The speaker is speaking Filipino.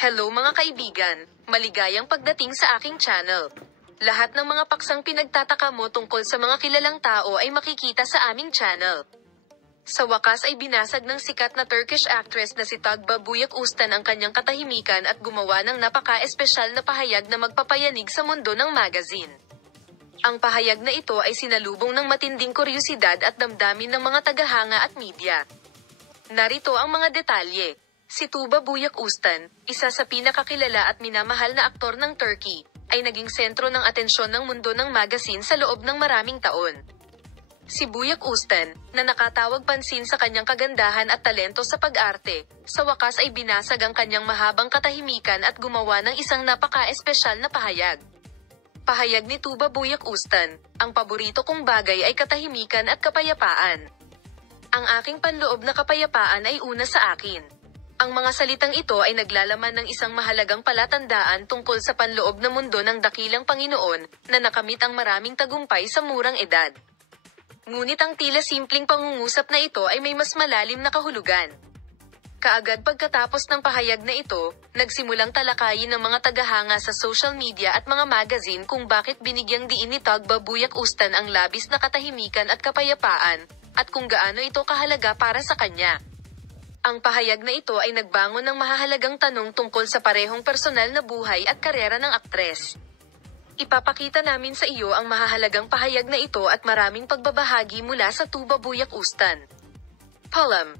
Hello mga kaibigan, maligayang pagdating sa aking channel. Lahat ng mga paksang pinagtataka mo tungkol sa mga kilalang tao ay makikita sa aming channel. Sa wakas ay binasag ng sikat na Turkish actress na si Tuğba Büyük Üstün ang kanyang katahimikan at gumawa ng napaka-espesyal na pahayag na magpapayanig sa mundo ng magazine. Ang pahayag na ito ay sinalubong ng matinding kuryosidad at damdamin ng mga tagahanga at media. Narito ang mga detalye. Si Tuğba Büyük Üstün, isa sa pinakakilala at minamahal na aktor ng Turkey, ay naging sentro ng atensyon ng mundo ng magazine sa loob ng maraming taon. Si Büyük Üstün, na nakatawag pansin sa kanyang kagandahan at talento sa pag-arte, sa wakas ay binasag ang kanyang mahabang katahimikan at gumawa ng isang napaka-espesyal na pahayag. Pahayag ni Tuğba Büyük Üstün, ang paborito kong bagay ay katahimikan at kapayapaan. Ang aking panloob na kapayapaan ay una sa akin. Ang mga salitang ito ay naglalaman ng isang mahalagang palatandaan tungkol sa panloob na mundo ng dakilang Panginoon, na nakamit ang maraming tagumpay sa murang edad. Ngunit ang tila simpleng pangungusap na ito ay may mas malalim na kahulugan. Kaagad pagkatapos ng pahayag na ito, nagsimulang talakayin ng mga tagahanga sa social media at mga magazine kung bakit binigyang diin ni Tuğba Büyük Üstün ang labis na katahimikan at kapayapaan, at kung gaano ito kahalaga para sa kanya. Ang pahayag na ito ay nagbangon ng mahahalagang tanong tungkol sa parehong personal na buhay at karera ng aktres. Ipapakita namin sa iyo ang mahahalagang pahayag na ito at maraming pagbabahagi mula sa Tuğba Büyük Üstün. Poem.